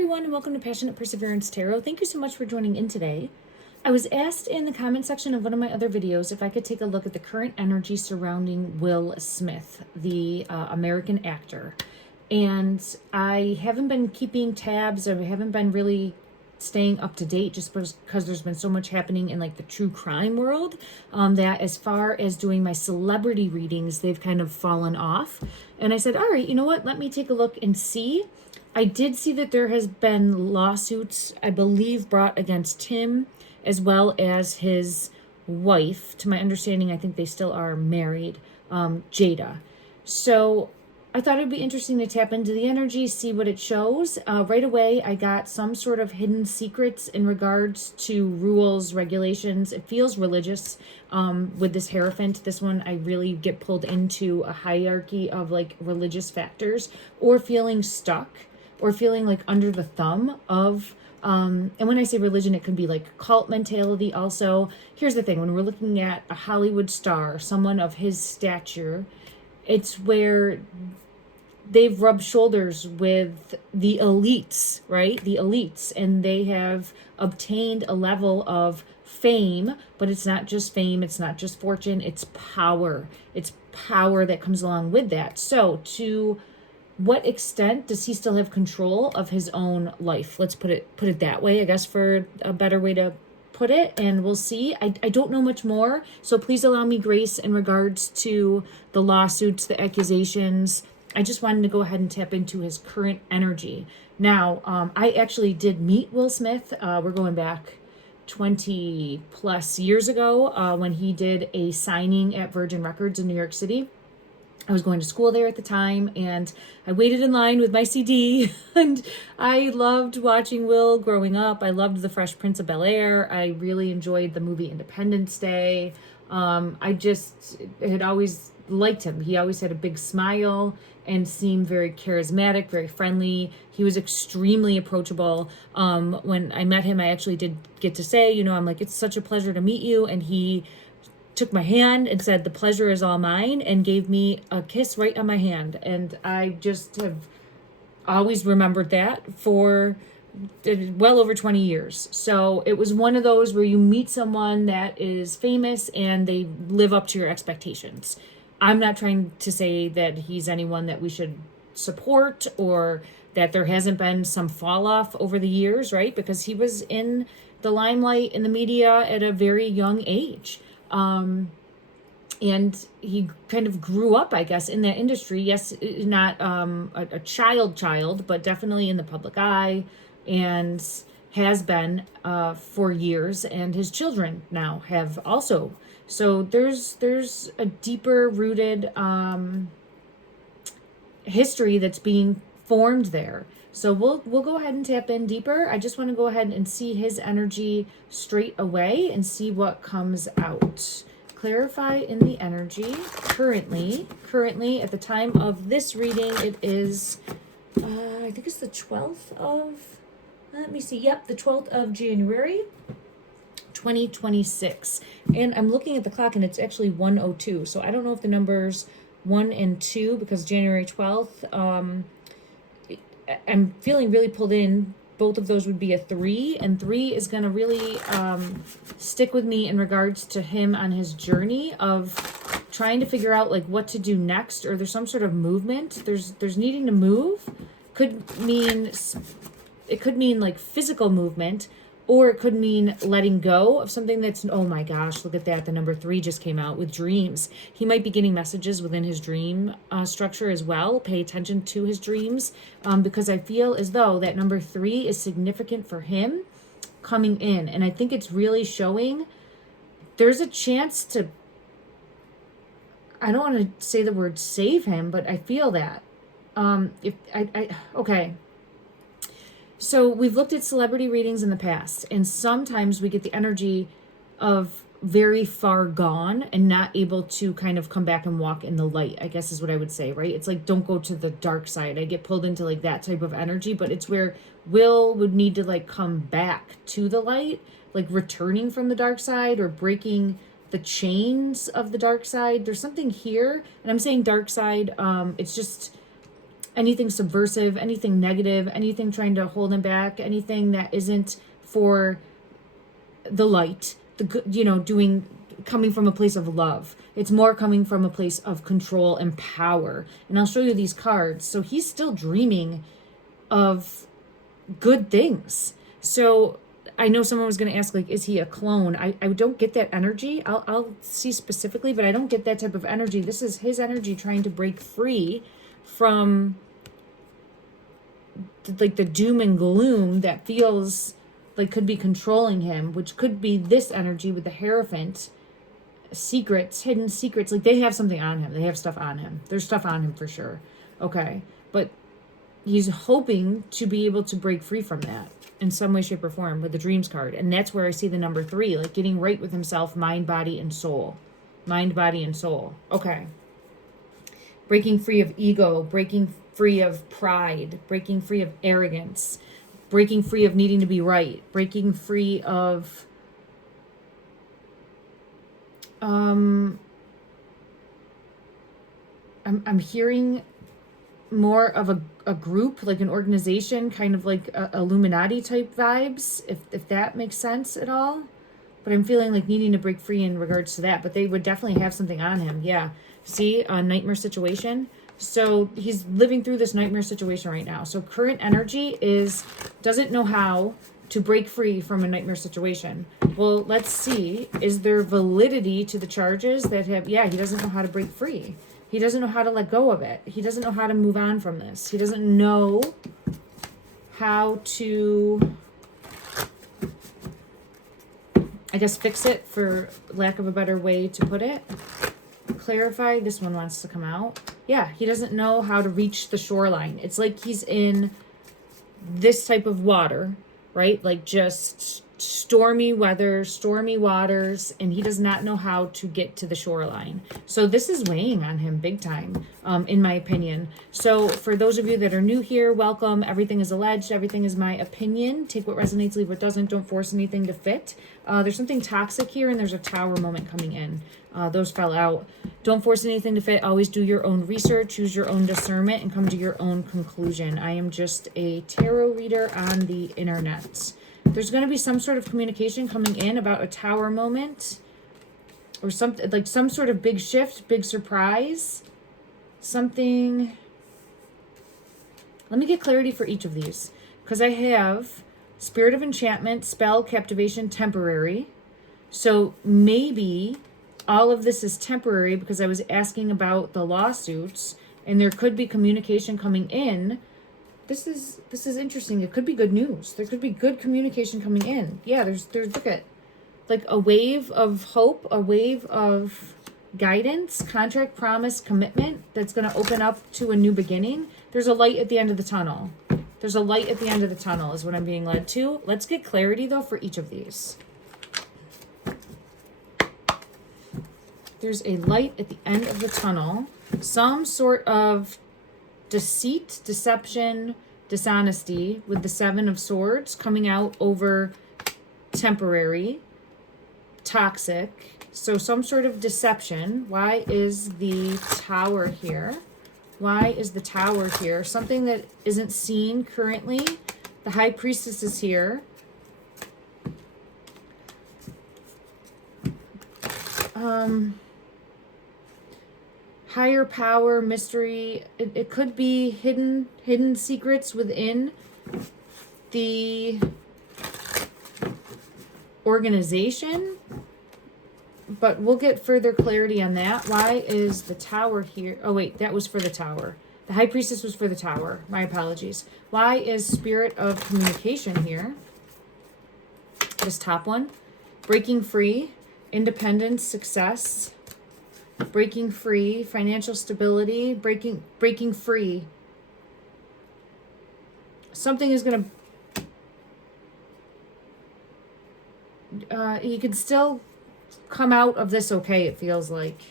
everyone, and welcome to Passionate Perseverance Tarot. Thank you so much for joining in today. I was asked in the comment section of one of my other videos if I could take a look at the current energy surrounding Will Smith, the American actor. And I haven't been keeping tabs, or I haven't been really staying up to date just because there's been so much happening in like the true crime world, that as far as doing my celebrity readings, they've kind of fallen off. And I said, all right, you know what? Let me take a look and see. I did see that there has been lawsuits, I believe, brought against him as well as his wife. To my understanding, I think they still are married, Jada. So I thought it'd be interesting to tap into the energy, see what it shows. Right away, I got some sort of hidden secrets in regards to rules, regulations. It feels religious with this Hierophant. This one, I really get pulled into a hierarchy of like religious factors, or feeling stuck, or feeling like under the thumb of, and when I say religion, it could be like cult mentality also. Here's the thing, when we're looking at a Hollywood star, someone of his stature, it's where they've rubbed shoulders with the elites, right? The elites, and they have obtained a level of fame, but it's not just fame, it's not just fortune, it's power. It's power that comes along with that. So to what extent does he still have control of his own life? Let's put it that way, I guess, for a better way to put it, and we'll see. I don't know much more, so please allow me grace in regards to the lawsuits, the accusations. I just wanted to go ahead and tap into his current energy. Now, I actually did meet Will Smith. We're going back 20 plus years ago when he did a signing at Virgin Records in New York City. I was going to school there at the time, and I waited in line with my CD, and I loved watching Will growing up. I loved The Fresh Prince of Bel-Air. I really enjoyed the movie Independence Day. I just had always liked him. He always had a big smile and seemed very charismatic, very friendly. He was extremely approachable. When I met him, I actually did get to say, I'm like, it's such a pleasure to meet you, and he took my hand and said, the pleasure is all mine, and gave me a kiss right on my hand. And I just have always remembered that for well over 20 years. So it was one of those where you meet someone that is famous and they live up to your expectations. I'm not trying to say that he's anyone that we should support, or that there hasn't been some fall off over the years, right? Because he was in the limelight in the media at a very young age. And he kind of grew up, I guess, in that industry. Yes, not a child, but definitely in the public eye, and has been for years. And his children now have also. So there's a deeper rooted history that's being formed there. So we'll go ahead and tap in deeper. I just want to go ahead and see his energy straight away and see what comes out. Clarify in the energy. Currently at the time of this reading, it is, I think it's the 12th of, let me see. Yep, the 12th of January, 2026. And I'm looking at the clock and it's actually 1:02. So I don't know if the numbers 1 and 2, because January 12th, I'm feeling really pulled in. Both of those would be a 3, and 3 is going to really stick with me in regards to him on his journey of trying to figure out like what to do next, or there's some sort of movement. There's needing to move. It could mean like physical movement, or it could mean letting go of something that's, oh my gosh, look at that. The number 3 just came out with dreams. He might be getting messages within his dream structure as well. Pay attention to his dreams, because I feel as though that number 3 is significant for him coming in. And I think it's really showing there's a chance to, I don't want to say the word save him, but I feel that. Okay. So we've looked at celebrity readings in the past, and sometimes we get the energy of very far gone and not able to kind of come back and walk in the light, I guess is what I would say, right? It's like, don't go to the dark side. I get pulled into like that type of energy, but it's where Will would need to like come back to the light, like returning from the dark side or breaking the chains of the dark side. There's something here, and I'm saying dark side. It's just, anything subversive, anything negative, anything trying to hold him back, anything that isn't for the light, the good, you know, coming from a place of love. It's more coming from a place of control and power. And I'll show you these cards. So he's still dreaming of good things. So I know someone was going to ask, like, is he a clone? I don't get that energy. I'll see specifically, but I don't get that type of energy. This is his energy trying to break free from like the doom and gloom that feels like could be controlling him, which could be this energy with the Hierophant. Secrets, hidden secrets, like they have something on him. They have stuff on him. There's stuff on him for sure. Okay. But he's hoping to be able to break free from that in some way, shape, or form with the Dreams card. And that's where I see the number 3, like getting right with himself, mind, body, and soul. Mind, body, and soul. Okay. Breaking free of ego, breaking free of pride, breaking free of arrogance, breaking free of needing to be right, breaking free of I'm hearing more of a group, like an organization, kind of like Illuminati type vibes, if that makes sense at all. But I'm feeling like needing to break free in regards to that. But they would definitely have something on him. Yeah. See, a nightmare situation. So he's living through this nightmare situation right now. So current energy doesn't know how to break free from a nightmare situation. Well, let's see. Is there validity to the charges that have... Yeah, he doesn't know how to break free. He doesn't know how to let go of it. He doesn't know how to move on from this. He doesn't know how to, I guess, fix it, for lack of a better way to put it. Clarify. This one wants to come out. Yeah, he doesn't know how to reach the shoreline. It's like he's in this type of water, right? Like just stormy weather, stormy waters, and he does not know how to get to the shoreline. So this is weighing on him big time, in my opinion. So for those of you that are new here, welcome. Everything is alleged. Everything is my opinion. Take what resonates, leave what doesn't. Don't force anything to fit. There's something toxic here, and there's a Tower moment coming in. Those fell out. Don't force anything to fit. Always do your own research, use your own discernment, and come to your own conclusion. I am just a tarot reader on the internet. There's going to be some sort of communication coming in about a Tower moment, or something like some sort of big shift, big surprise, something. Let me get clarity for each of these, because I have Spirit of Enchantment, Spell, Captivation, Temporary. So maybe all of this is temporary because I was asking about the lawsuits, and there could be communication coming in. This is interesting. It could be good news. There could be good communication coming in. Yeah, there's look at, like, a wave of hope, a wave of guidance, contract, promise, commitment that's going to open up to a new beginning. There's a light at the end of the tunnel. There's a light at the end of the tunnel is what I'm being led to. Let's get clarity, though, for each of these. There's a light at the end of the tunnel. Some sort of deceit, deception, dishonesty with the Seven of Swords coming out over temporary, toxic. So some sort of deception. Why is the Tower here? Why is the Tower here? Something that isn't seen currently. The High Priestess is here. Higher power, mystery. It could be hidden secrets within the organization, but we'll get further clarity on that. Why is the Tower here? Oh wait, that was for the Tower. The High Priestess was for the Tower. My apologies. Why is Spirit of Communication here? This top one. Breaking free, independence, success. Breaking free, financial stability, breaking free. Something is going to... he could still come out of this okay, it feels like.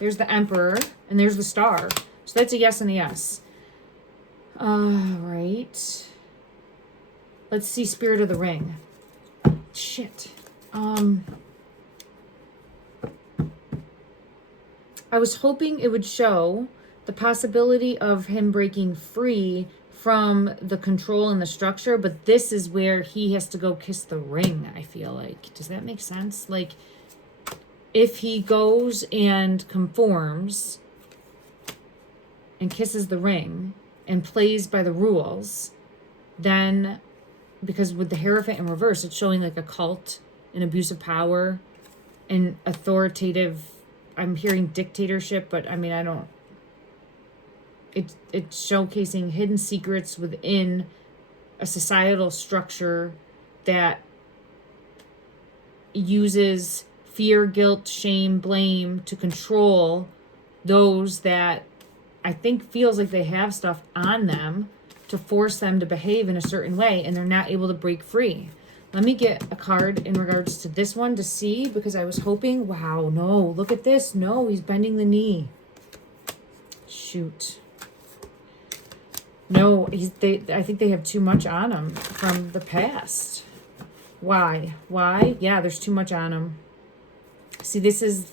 There's the Emperor, and there's the Star. So that's a yes and a yes. Right. Let's see Spirit of the Ring. Shit. I was hoping it would show the possibility of him breaking free from the control and the structure, but this is where he has to go kiss the ring, I feel like. Does that make sense? Like, if he goes and conforms and kisses the ring and plays by the rules, then, because with the Hierophant in reverse, it's showing like a cult, an abuse of power, an authoritative, I'm hearing dictatorship, but I mean, I don't, it's showcasing hidden secrets within a societal structure that uses fear, guilt, shame, blame to control those that I think feels like they have stuff on them to force them to behave in a certain way, and they're not able to break free. Let me get a card in regards to this one to see, because I was hoping, wow, no, look at this. No, he's bending the knee. Shoot. No, I think they have too much on him from the past. Why? Yeah, there's too much on him. See, this is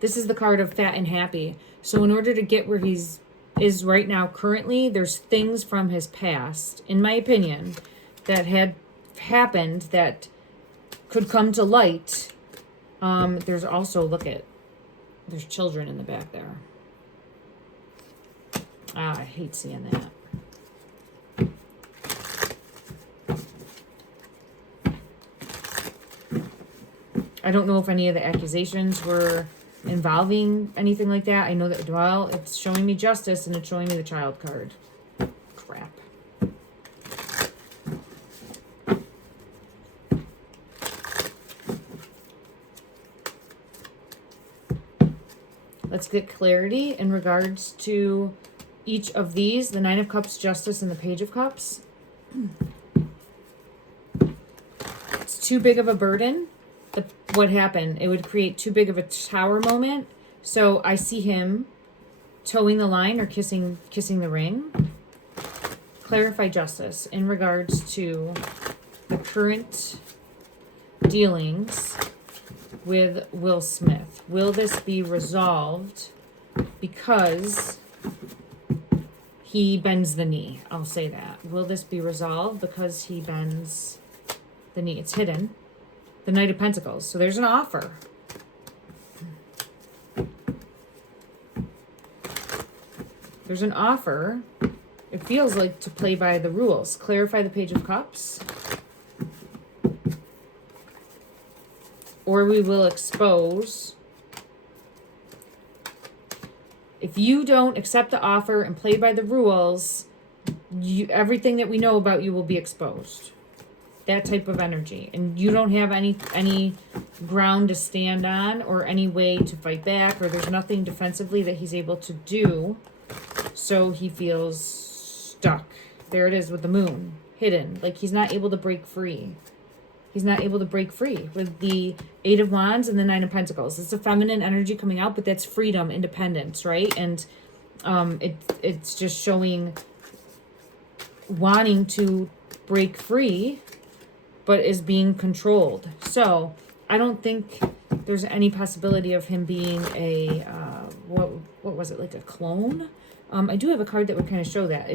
the card of fat and happy. So in order to get where he's is right now currently, there's things from his past, in my opinion, that had happened that could come to light. There's also, there's children in the back there. I hate seeing that. I don't know if any of the accusations were involving anything like that. I know that, well, it's showing me justice and it's showing me the child card. Crap. Let's get clarity in regards to each of these, the Nine of Cups, Justice, and the Page of Cups. It's too big of a burden. But what happened? It would create too big of a tower moment. So I see him towing the line or kissing the ring. Clarify justice in regards to the current dealings with Will Smith. Will this be resolved because he bends the knee? I'll say that. Will this be resolved because he bends the knee? It's hidden. The Knight of Pentacles. So there's an offer. There's an offer. It feels like to play by the rules. Clarify the Page of Cups. Or we will expose. If you don't accept the offer and play by the rules, everything that we know about you will be exposed. That type of energy, and you don't have any ground to stand on or any way to fight back, or there's nothing defensively that he's able to do, so he feels stuck. There it is with the moon hidden, like he's not able to break free. He's not able to break free with the Eight of Wands and the Nine of Pentacles. It's a feminine energy coming out, but that's freedom, independence, right? And it's just showing wanting to break free, but is being controlled. So I don't think there's any possibility of him being a what was it, like a clone? I do have a card that would kind of show that.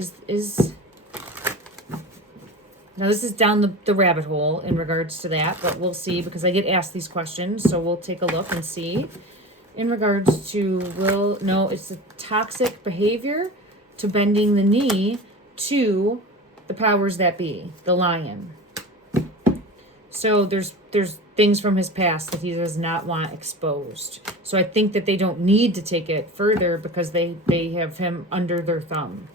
Now this is down the rabbit hole in regards to that, but we'll see, because I get asked these questions, so we'll take a look and see. In regards to it's a toxic behavior to bending the knee to the powers that be, the lion. So there's things from his past that he does not want exposed. So I think that they don't need to take it further because they have him under their thumb.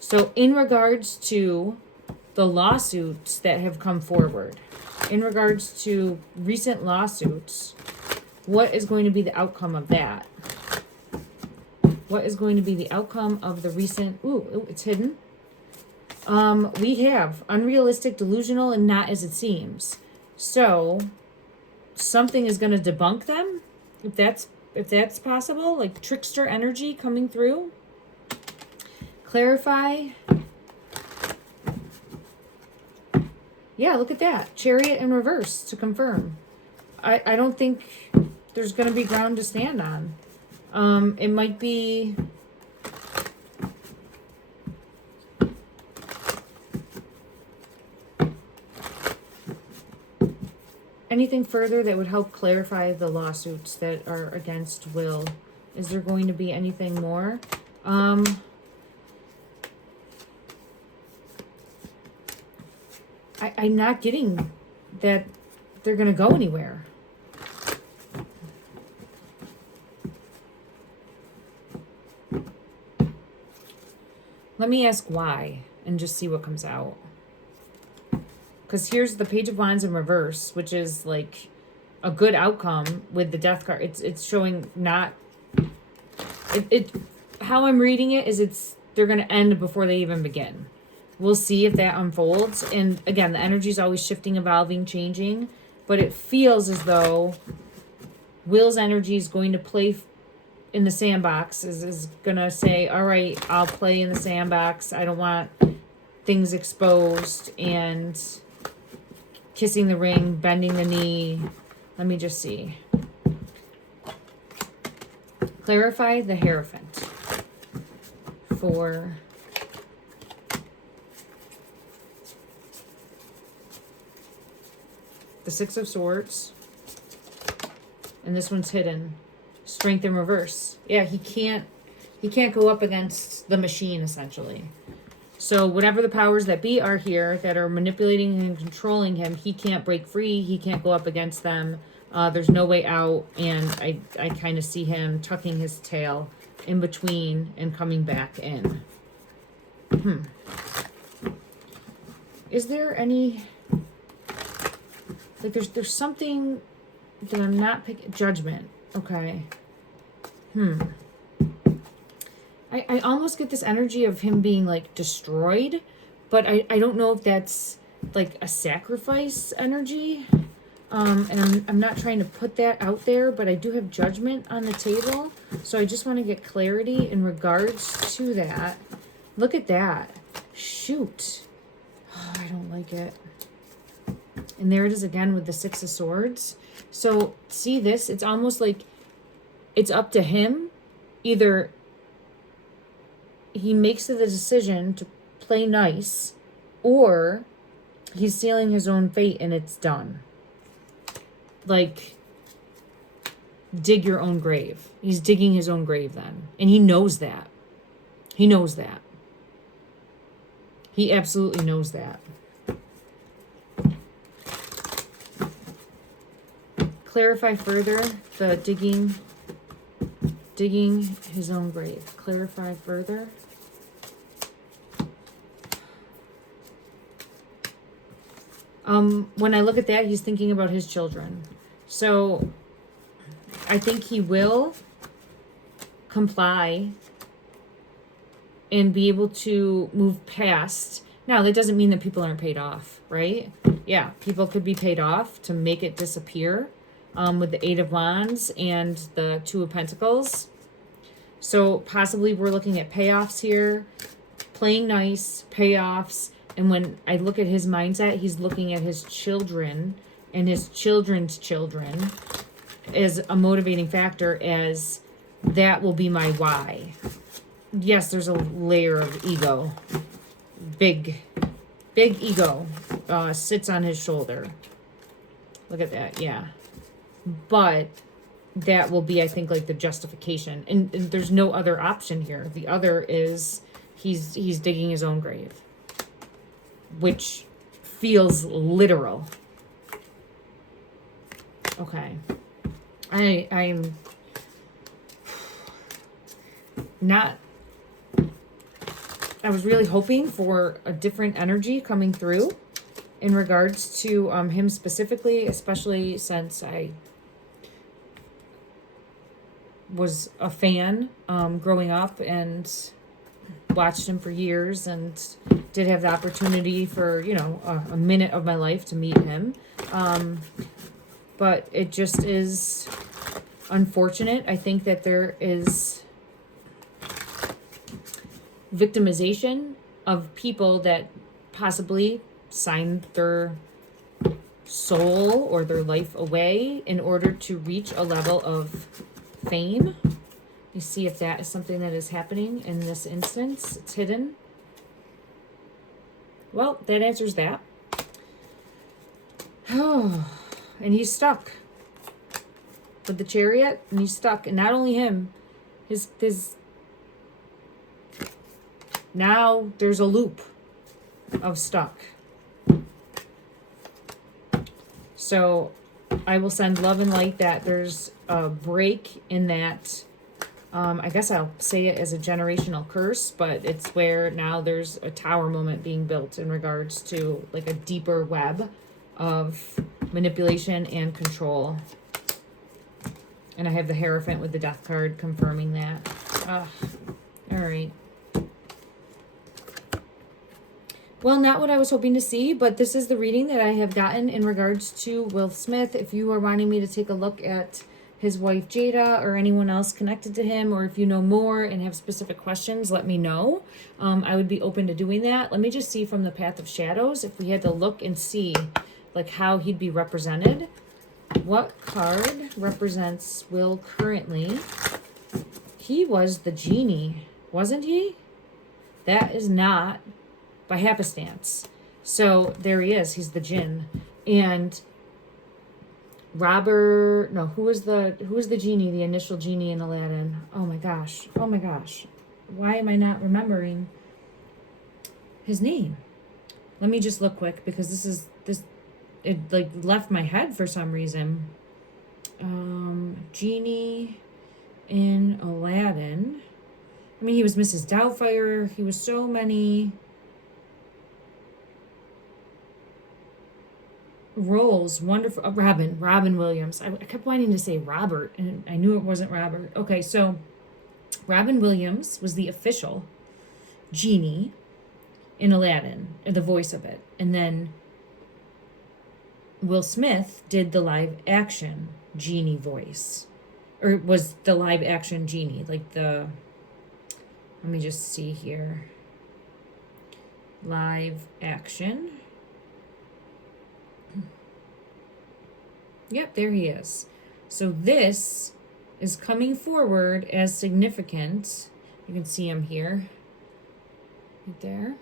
So in regards to the lawsuits that have come forward, in regards to recent lawsuits, what is going to be the outcome of that? What is going to be the outcome of the recent... Ooh, it's hidden. We have unrealistic, delusional, and not as it seems. So something is going to debunk them, if that's possible, like trickster energy coming through. Clarify. Yeah, look at that. Chariot in reverse to confirm. I don't think there's going to be ground to stand on. It might be anything further that would help clarify the lawsuits that are against Will? Is there going to be anything more? I'm not getting that they're going to go anywhere. Let me ask why and just see what comes out. Because here's the Page of Wands in reverse, which is like a good outcome with the Death card. It's showing not... How I'm reading it is they're going to end before they even begin. We'll see if that unfolds. And again, the energy is always shifting, evolving, changing. But it feels as though Will's energy is going to play in the sandbox, is going to say, all right, I'll play in the sandbox. I don't want things exposed and kissing the ring, bending the knee. Let me just see. Clarify the Hierophant for the Six of Swords. And this one's hidden. Strength in reverse. Yeah, he can't go up against the machine, essentially. So whatever the powers that be are here that are manipulating and controlling him, he can't break free. He can't go up against them. There's no way out. And I kind of see him tucking his tail in between and coming back in. Is there any... Like, there's something that I'm not picking... Judgment. Okay. I almost get this energy of him being, like, destroyed, but I don't know if that's, like, a sacrifice energy. And I'm not trying to put that out there, but I do have Judgment on the table, so I just want to get clarity in regards to that. Look at that. Shoot. Oh, I don't like it. And there it is again with the Six of Swords. So, see this? It's almost like it's up to him. Either he makes the decision to play nice, or he's sealing his own fate and it's done. Like, dig your own grave. He's digging his own grave then. And he knows that. He knows that. He absolutely knows that. Clarify further the digging his own grave. Clarify further. When I look at that, he's thinking about his children. So I think he will comply and be able to move past. Now, that doesn't mean that people aren't paid off, right? Yeah, people could be paid off to make it disappear. With the Eight of Wands and the Two of Pentacles. So possibly we're looking at payoffs here, playing nice, payoffs. And when I look at his mindset, he's looking at his children and his children's children as a motivating factor, as that will be my why. Yes, there's a layer of ego. Big ego sits on his shoulder. Look at that, yeah. But that will be, I think, like the justification. And there's no other option here. The other is he's digging his own grave, which feels literal. Okay. I'm not... I was really hoping for a different energy coming through in regards to him specifically, especially since I was a fan growing up and watched him for years and did have the opportunity for, you know, a minute of my life to meet him. But it just is unfortunate. I think that there is victimization of people that possibly signed their soul or their life away in order to reach a level of fame. You see if that is something that is happening in this instance. It's hidden. Well, that answers that. Oh, and he's stuck with the chariot, and he's stuck. And not only him, his now there's a loop of stuck. So I will send love and light that there's a break in that. I guess I'll say it as a generational curse, but it's where now there's a tower moment being built in regards to like a deeper web of manipulation and control. And I have the Hierophant with the Death card confirming that. All right. Well, not what I was hoping to see, but this is the reading that I have gotten in regards to Will Smith. If you are wanting me to take a look at his wife Jada or anyone else connected to him, or if you know more and have specific questions, let me know. I would be open to doing that. Let me just see from the Path of Shadows if we had to look and see like how he'd be represented. What card represents Will currently? He was the genie, wasn't he? That is not by happenstance. So there he is. He's the jinn. And Robert, no, who was the genie, the initial genie in Aladdin? Oh my gosh. Oh my gosh. Why am I not remembering his name? Let me just look quick because it like left my head for some reason. Genie in Aladdin. I mean, he was Mrs. Doubtfire. He was so many roles. Wonderful. Robin Williams. I kept wanting to say Robert, and I knew it wasn't Robert. Okay, so Robin Williams was the official genie in Aladdin, the voice of it. And then Will Smith did the live action genie voice, or was the live action genie, like let me just see here. Live action. Yep, there he is. So this is coming forward as significant. You can see him here. Right there.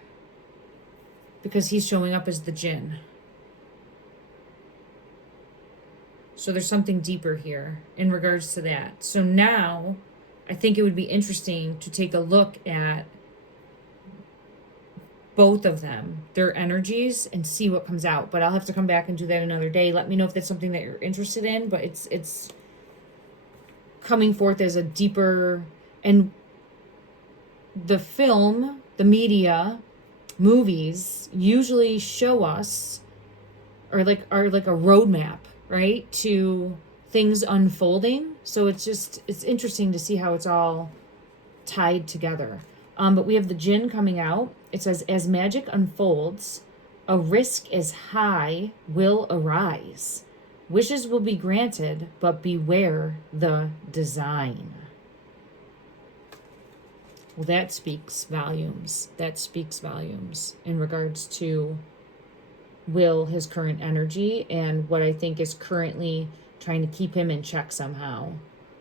Because he's showing up as the jinn. So there's something deeper here in regards to that. So now I think it would be interesting to take a look at both of them, their energies, and see what comes out. But I'll have to come back and do that another day. Let me know if that's something that you're interested in. But it's coming forth as a deeper, and the film, the media, movies usually show us are like a roadmap, right, to things unfolding. So it's interesting to see how it's all tied together. But we have the jinn coming out. It says, as magic unfolds, a risk as high will arise. Wishes will be granted, but beware the design. Well, that speaks volumes. That speaks volumes in regards to Will, his current energy, and what I think is currently trying to keep him in check somehow.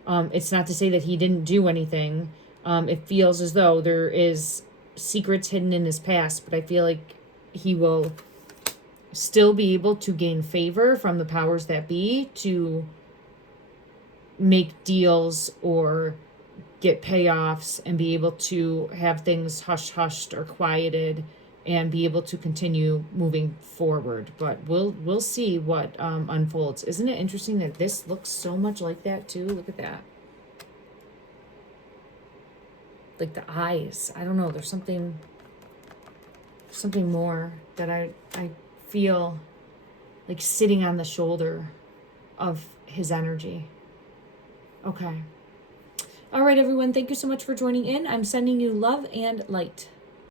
It's not to say that he didn't do anything. It feels as though there is secrets hidden in his past, but I feel like he will still be able to gain favor from the powers that be to make deals or get payoffs and be able to have things hushed or quieted and be able to continue moving forward. But we'll see what unfolds. Isn't it interesting that this looks so much like that too? Look at that. Like the eyes. I don't know. There's something more that I feel like sitting on the shoulder of his energy. Okay. All right, everyone. Thank you so much for joining in. I'm sending you love and light.